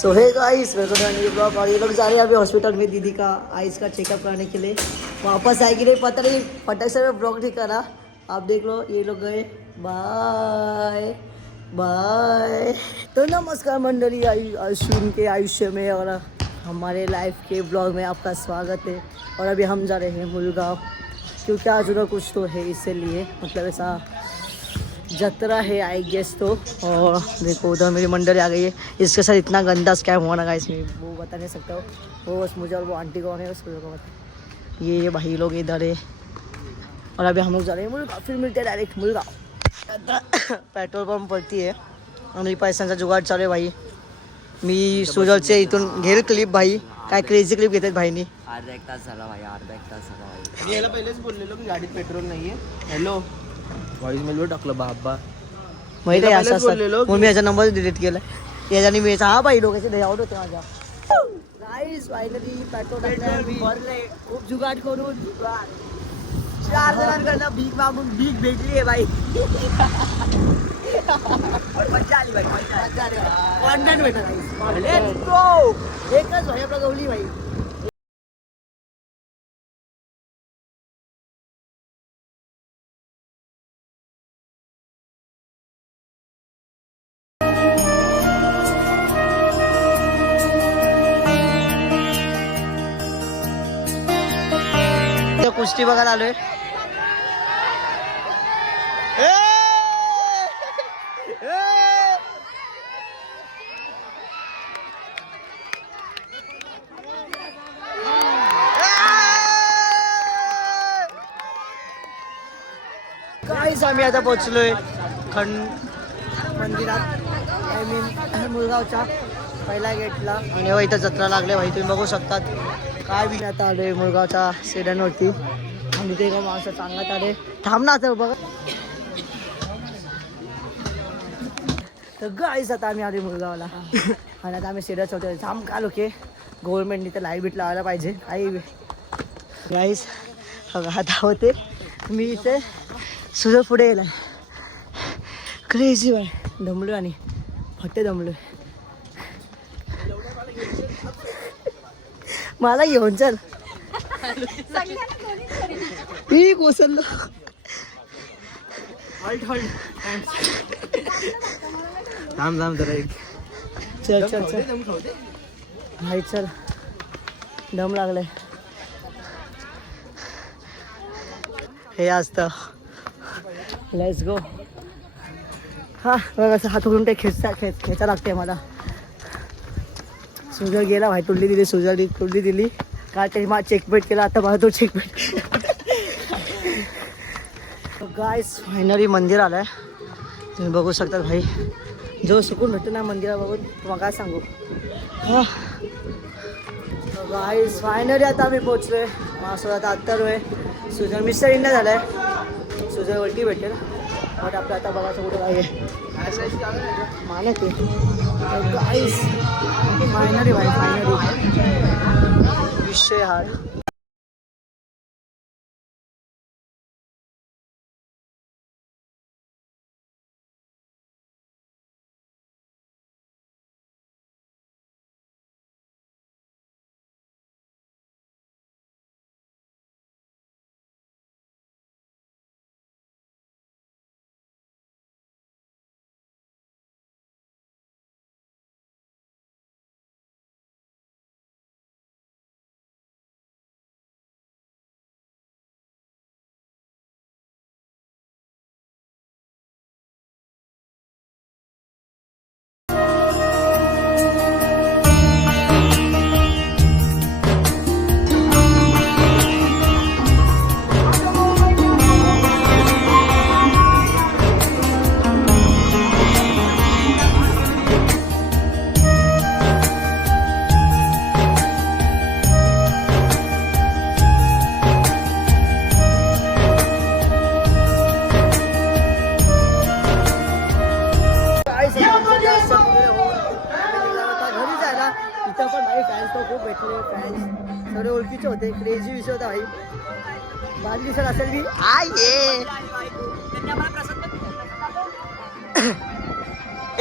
So hey guys welcome to new blog. और ये लोग जा रहे हैं अभी हॉस्पिटल में दीदी का आइज का चेकअप कराने के लिए। वापस आएगी नहीं पता नहीं, फटक से ब्लॉग नहीं करा। आप देख लो ये लोग गए। Bye bye. तो नमस्कार मंडली, अश्विन के आयुष्य में और हमारे लाइफ के ब्लॉग में आपका स्वागत है। और अभी हम जा रहे हैं मुलगांव, क्योंकि आज उन्हें कुछ तो है, इसीलिए मतलब ऐसा जतरा है आई गेस। तो और देखो उधर मेरी मंडली आ गई है। इसके साथ इतना गंदा स्कैम हुआ ना गाइस, मैं वो बता नहीं सकता हूँ। वो बस मुझे और वो आंटी कौन है उसको बता। ये भाई लोग इधर है और अभी हम लोग जा रहे हैं मुलगांव। फिर मिलते हैं डायरेक्ट मुलगांव। पेट्रोल पंप पडती आहे आणि पैशांचा जुगाड चालू आहे भाई। मी सुजलचे इथून घेईल क्लिप भाई, काय क्रेझी क्लिप घेतात भाईनी। अर्धा एक तास झाला भाई, अर्धा एक तास झाला भाई। मी याला पहिलेच बोललेलो की गाडीत पेट्रोल नाहीये. हॅलो व्हॉइस मेल टाकलं बाबा. माहिती आहे असं बोललेलो म्हणून मी याचा नंबर डिलीट केला. याच्याने मी हा भाई डोक्याचे दयावड होते माझ्या. गाईस फायनली पेट्रोल भरले. खूप जुगाड करून 4 जणांकडनं भीक मागून भीक भेटली आहे भाई. मजा आली भाई, मजा आली. कॉन्टेंट भेटत. Let's go. एकच भाई आपला गवली भाई. कुस्ती बघायला आलोय. काहीच आम्ही आता पोहोचलोय खंड मंदिरात, आय मीन मुलगावच्या पहिल्या गेटला. आणि इथं जत्रा लागले भाई, तुम्ही बघू शकतात. काय बी आता आलोय मुलगावच्या स्टेडियमवरती आणि ते का माणसं सांगत आले थांब ना आता बघा. तर गाईस आता आम्ही आलोय मुलगावला आणि आता आम्ही स्टेडियम होतो. थांब का लोके गव्हर्नमेंटनी तर लाईट बीट लावायला पाहिजे. काही गाईस आता होते मी इथे सुद्धा पुढे गेलाय. क्रेझी बाय दमलो आणि फक्त दमलो. मला घेऊन चल. मी कोसललो. थांब थांब जरा. चल चल चल भाई चल, दम लागलाय. हे असतं. Let's go. हा बघ असं हात उघडून ते खेचा लागते मला. सुजल गेला भाई, तुडली दिली सुजल, तुडली दिली का ते मला चेकमेट केला. आता मला तो चेकमेट. गाइस फायनली मंदिर आलाय, तुम्ही बघू शकता भाई. जो सुकून भेटतो ना मंदिरा बघून तुम्हाला काय सांगू. हा गाइस फायनली आता आम्ही पोहोचलोय. माझ्यासोबत अत्तर आहे. सुजल मिस्टर इंडिया झालाय. सुजल वरती भेटेल बट आपलं आता बघायचं कुठं आहे मला ते. गाइस फायनली भाई, फायनली विषय हार. इथं पण भाई फॅन्स तो खूप भेटले. फॅन्स सगळे ओळखीचे होते. क्रेझी विषय होता भाई. बाल दिसत असेल मी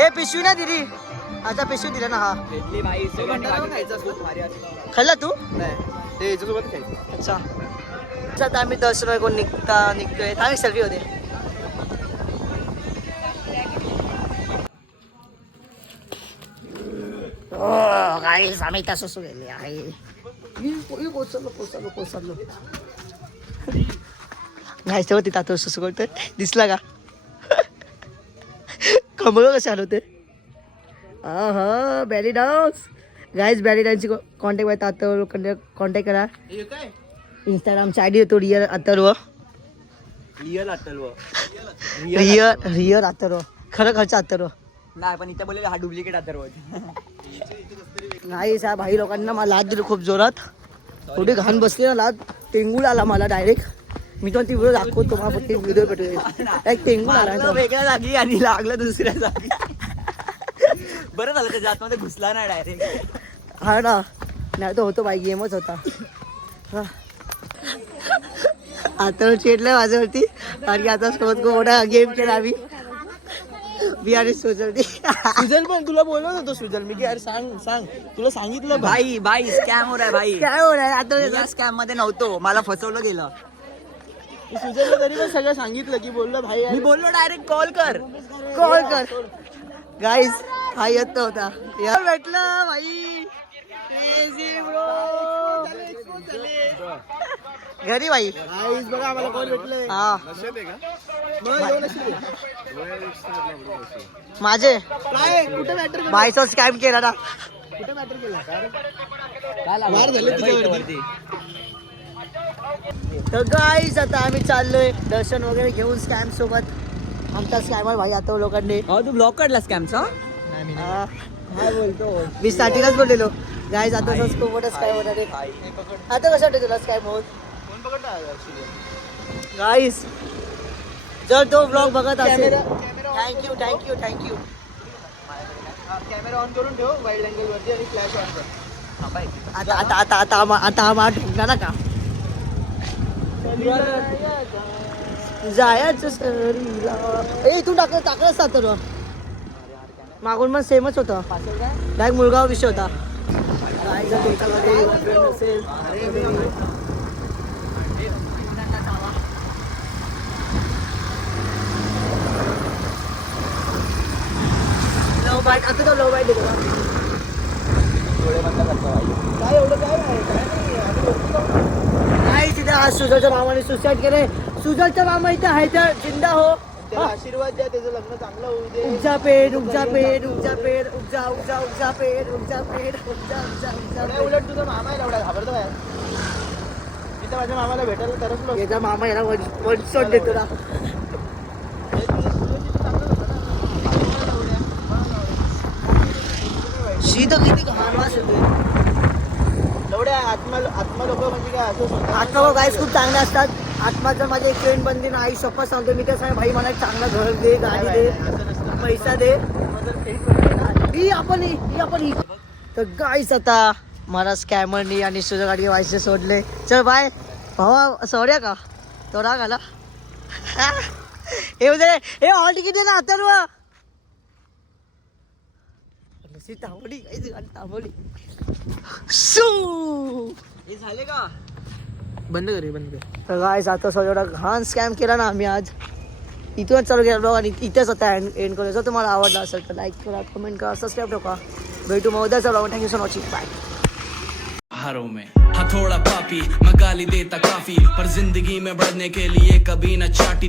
ए पिशवी ना दिदी. आता पिशवी दिला ना हा भेटली बाई ते भंडारा पण खायचा असतो भारी असतो. खाल्ला तू नाही ते याच्यासोबत खायचं. अच्छा आता आम्ही दर्शन कोण निघतोय आम्ही सगळी होते. गाईस आम्ही इथं सुसू गेले आहे. पोचलो गाईस तेव्हा तिथं आता सुसू करतोय दिसला का कमळ कसे आलो ते. हा बॅली डान्स गाईस बॅली डान्सची कॉन्टॅक्ट पाहिजे आता कॉन्टॅक्ट करा. हे काय इंस्टाग्रामची आयडी देतो real Atharva. Real Atal real Atharva खरं खर्च अथर्व नाही पण इथे बोलले हा डुप्लिकेट अथर्व. नाही साहेब भाई लोकांना मला लाद दिली खूप जोरात. थोडी घाण बसली ना लाद टेंगूळ आला मला डायरेक्ट. मी तो ती व्हिडिओ दाखवतो तुम्हाला फक्त व्हिडिओ भेटू एक टेंगूळ आला लागलं वेगळ्या जागी आणि लागलं दुसऱ्या जागी. बरं झालं त्याच्या आतमध्ये घुसला ना डायरेक्ट. हा ना नाही तो होतो बाई गेमच होता. आता चिडलंय माझ्यावरती आणि आता सोबत खूप मोठा गेम केला आम्ही बिहारी सोचलती. सुजल पण तुला बोललो होतो सुजल मी की अरे सांग तुला सांगितलं भाई भाई स्कॅम हो रहा है भाई. काय होणार आता या स्कॅम मध्ये नव्हतो मला फसवलं गेलं. सुजलला तरी पण सगळं सांगितलं की बोललो भाई मी बोललो डायरेक्ट कॉल कर. कॉल कर गाईज हा येत होता यार भेटलं भाई. Crazy bro. घरी भाई आईस बघा आम्हाला कोण भेटलंय. हा लक्षात आहे का माझे काय कुठे मॅटर बाईचा स्कॅम केला ना. कुठे मॅटर केला वार झाले तुझ्यावरती. तर गाईज आता आम्ही चाललोय दर्शन वगैरे घेऊन स्कॅम सोबत. आमचा स्कॅमर भाई आता लोकांनी हो तू ब्लॉक काढला स्कॅमचा. हा, काय बोलतो मी स्टार्टिंगच बोललेलो गाईज आता खूप मोठा स्कॅम होणार आहे. आता कसं वाटतं तुला स्कॅम होत कोण पकडला ऍक्च्युली गाईज. जर तो ब्लॉग बघत असेल कॅमेरा थँक्यू कॅमेरा ऑन करून ठेव वाईड अँगल वरती आणि फ्लॅश ऑन कर. आता हा माठ ढुकला ना का जायचं सरीला. ए तू टाकलंच तर मागून पण सेमच होतं डायरेक्ट मुळगाव विषय होता. लव बाईट आता तो लव बाईट देतो काय एवढं काय आहे काय नाही नाही तिथे आज सुजलच्या मामाने सुसाईड केले. सुजलचा मामा इथे आहे तर जिंदा हो. त्याला आशीर्वाद द्या त्याचं लग्न चांगलं होऊ दे. उपजा पेड उपजा पेड उपजा पेड उपजा उपजा उपजा पेड उपजा पेड उपजा उपजा उपजा एवढ्या उलट तुझा मामा आहे एवढा घाबरतो काय मी तर माझ्या मामाला भेटायला तरसलो. याचा मामा याला वन शॉट देतो ना. शीत किती घाण वास येतोय. एवढ्या आत्मा लोक म्हणजे काय असं आत्मा गाईस खूप चांगले असतात. आत्माचं माझे एक फ्रेंड बनते ना आई शप्पा सांगतो मी त्यासाठी भाई मला एक चांगला घर दे गाडी दे पैसा दे ही आपण. तर गाईस आता मला स्कॅमरनी आणि सुजल गाडी व्हायचे सोडले. चल बाय भावा सोड्या का तो राग आला. हे उद्या हे हॉल तिकीट दे ना अथर्व. थांबवली सू हे झाले का. बंद कर. तर गाईस आता एवढा घाण स्कॅम केला ना आम्ही आज. इथूनच चालू केला ब्लॉग आणि इथेच आता एंड करू. जर तुम्हाला आवडला असेल तर लाईक करा कमेंट करा सबस्क्राईब करा. भेटू मग उद्याचा blog. Thank you so much bye. में हथौड़ा पापी मैं गाली देता काफी पर जिंदगी में बढ़ने के लिए कभी न चाटी